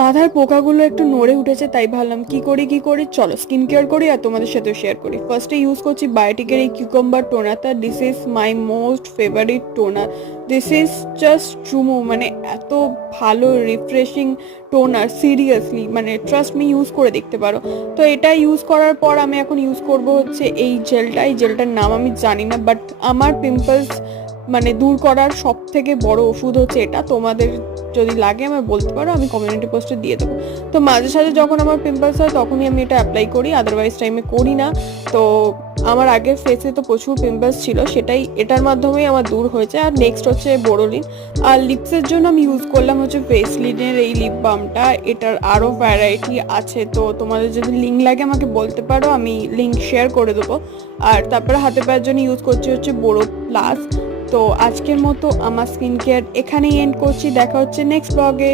মাথার পোকাগুলো একটু নড়ে উঠেছে, তাই ভাবলাম কি করি চলো স্কিন কেয়ার করি আর তোমাদের সাথেও শেয়ার করি। ফার্স্টে ইউজ করছি বায়োটিকের এই কিউকাম্বার টোনারটা। This is my most favourite toner. This is just চুমু, মানে এত ভালো রিফ্রেশিং টোনার, সিরিয়াসলি মানে ট্রাস্ট মি, ইউজ করে দেখতে পারো। তো এটা ইউজ করার পর আমি এখন ইউজ করব হচ্ছে এই জেলটা। এই জেলটার নাম আমি জানি না, বাট আমার পিম্পলস মানে দূর করার সব থেকে বড় ওষুধ হচ্ছে এটা। তোমাদের যদি লাগে আমায় বলতে পারো, আমি কমিউনিটি পোস্টে দিয়ে দেবো। তো মাঝে সাঝে যখন আমার পিম্পলস হয় তখনই আমি এটা অ্যাপ্লাই করি, আদারওয়াইজ টাইমে করি না। তো আমার আগের ফেসে তো প্রচুর পিম্পলস ছিল, সেটাই এটার মাধ্যমেই আমার দূর হয়েছে। আর নেক্সট হচ্ছে বোরোলিন। আর লিপসের জন্য আমি ইউজ করলাম হচ্ছে ভেসলিনের এই লিপ বামটা। এটার আরও ভ্যারাইটি আছে, তো তোমাদের যদি লিঙ্ক লাগে আমাকে বলতে পারো, আমি লিঙ্ক শেয়ার করে দেবো। আর তারপরে হাতে পায়ের জন্য ইউজ করছি হচ্ছে বোরো প্লাস। তো আজকের মতো আমার স্কিন কেয়ার এখানেই এন্ড করছি, দেখা হচ্ছে নেক্সট ব্লগে।